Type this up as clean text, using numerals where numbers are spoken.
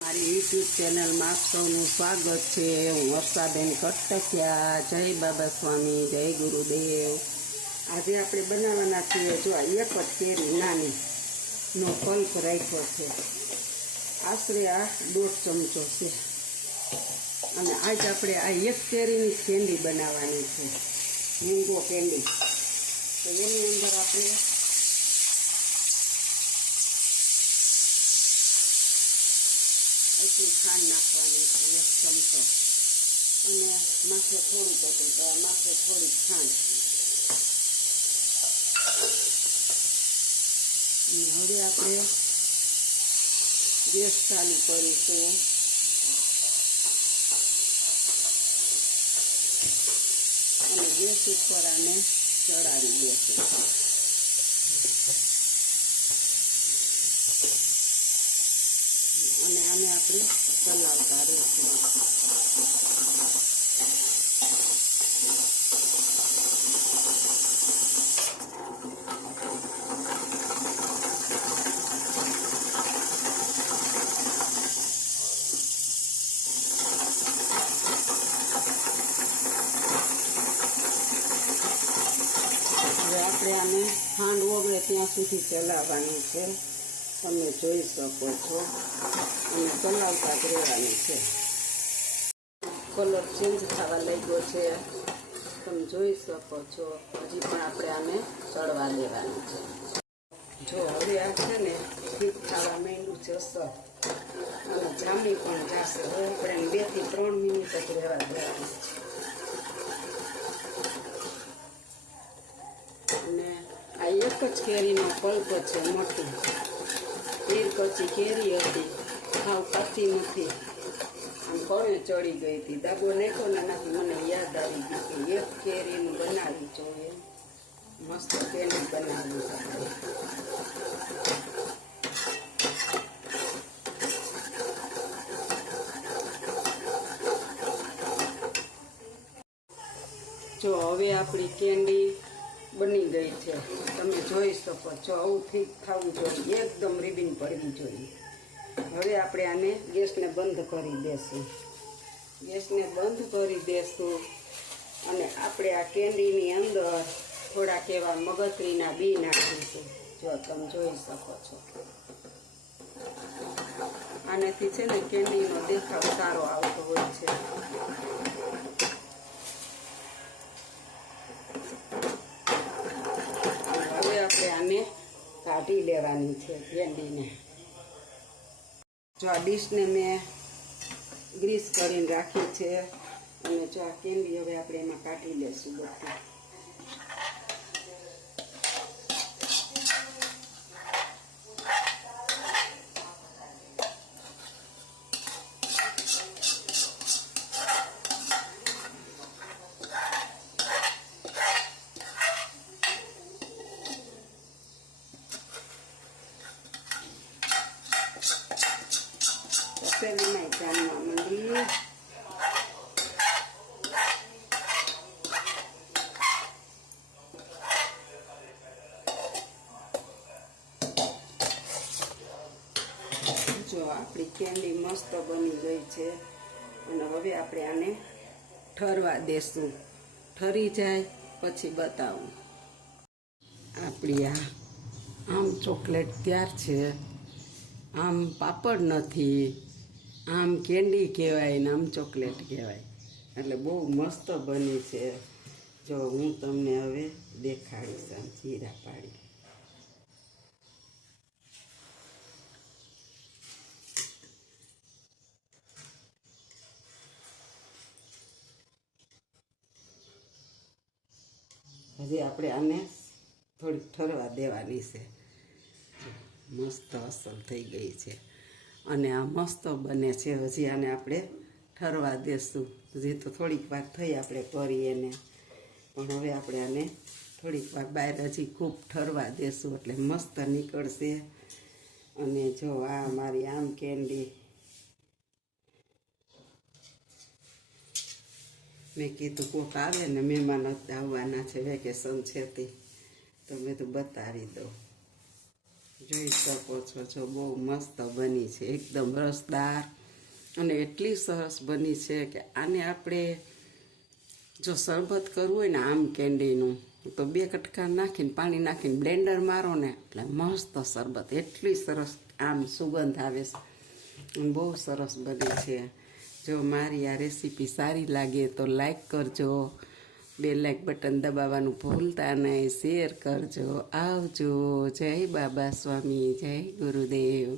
મારી યુટ્યુબ ચેનલમાં આપ સૌનું સ્વાગત છે। હું વર્ષાબેન કટકિયા। જય બાબા સ્વામી, જય ગુરુદેવ। આજે આપણે બનાવવાના છીએ જો એક જ કેરી નાની નો પલ્પ રાખ્યો છે, આશરે આ 1.5 ચમચો છે। અને આજ આપણે આ એક કેરીની કેન્ડી બનાવવાની છે, મેંગો કેન્ડી। તો એની અંદર આપણે એટલી ખાંડ નાખવાની છે, 1 ચમચો, અને માથે થોડુંક હતું તો માથે થોડીક ખાંડ। હવે આપણે ગેસ ચાલુ કરીશું અને ગેસ ઉપર આને ચડાવી દઈશું। અને આને આપણે ચલાવતા રહીશું। હવે આપણે આને ખાંડ ઓગળે ત્યાં સુધી ચલાવવાનું છે, તમે જોઈ શકો છો, અને ચલાવતા જ રહેવાનું છે। કલર ચેન્જ થવા લાગ્યો છે, તમે જોઈ શકો છો। હજી પણ આપણે આને ચડવા દેવાનું છે। જો હવે આ છે ને ઠીક થવા માંડ્યું છે અસર, અને જામી પણ જશે। હવે આપણે 2 થી 3 મિનિટ જ રહેવા દેવાનું છે। અને આ એક જ કેરીનો પલ્પ છે, મોટી કચ્ચી કેરી હતી, સાવ કાચી નથી, આમ કોણે ચડી ગઈ હતી। દાબો નાખ્યો ને એનાથી મને યાદ આવી ગયું કે એક કેરીનું બનાવી જોઈએ, મસ્ત કેરી બનાવવી છે। જો હવે આપણી કેન્ડી બની ગઈ છે, તમે જોઈ શકો છો। આવું ઠીક થવું જોઈએ, એકદમ રીબીન પડવી જોઈએ। હવે આપણે આને ગેસને બંધ કરી દેશું, અને આપણે આ કેન્ડીની અંદર થોડાક એવા મગજરીના બી નાખીશું। જો તમે જોઈ શકો છો, આનાથી છે ને કેન્ડીનો દેખાવ સારો આવતો હોય છે। હવે આપણે આને કાઢી લેવાની છે કેન્ડીને। જો આ ડીશને મેં ગ્રીસ કરીને રાખી છે, અને જો આ કેન્ડી હવે આપણે એમાં કાઢી લેશું બધી। સેલીમાં જાણવા માંડી, જો આપણી કેન્ડી મસ્ત બની ગઈ છે, અને હવે આપણે આને ઠરવા દેશું। ઠરી જાય પછી બતાવું। આપણી આમ ચોકલેટ તૈયાર છે, આમ પાપડ નથી, આમ કેન્ડી કહેવાય ને આમ ચોકલેટ કહેવાય, એટલે બહુ મસ્ત બની છે। જો હું તમને હવે દેખાડીશ આમ ચીરા પાડી। હજી આપણે આને થોડીક ઠરવા દેવાની છે। મસ્ત અસર થઈ ગઈ છે, અને આ મસ્ત બને છે। હજી આને આપણે ઠરવા દેશું, હજી તો થોડીક વાર થઈ આપણે કરીએ ને, પણ હવે આપણે આને થોડીક વાર બહાર હજી ખૂબ ઠરવા દેશું એટલે મસ્ત નીકળશે। અને જો આ મારી આમ કેન્ડી મેં કીધું કોક આવે ને, મહેમાન આવવાના છે, વેકેશન છે તે, તો મેં તો બતાવી દઉં। જોઈ શકો છો, જો બહુ મસ્ત બની છે, એકદમ રસદાર અને એટલી સરસ બની છે કે આને આપણે જો શરબત કરવું હોય ને આમ કેન્ડીનું તો 2 કટકા નાખીને પાણી નાખીને બ્લેન્ડર મારો ને એટલે મસ્ત શરબત, એટલી સરસ આમ સુગંધ આવે છે, બહુ સરસ બની છે. જો મારી આ રેસીપી સારી લાગે તો લાઈક કરજો, બે લાઈક બટન દબાવવાનું ભૂલતા નહીં, શેર કરજો. આવજો. જય બાબા સ્વામી, જય ગુરુદેવ.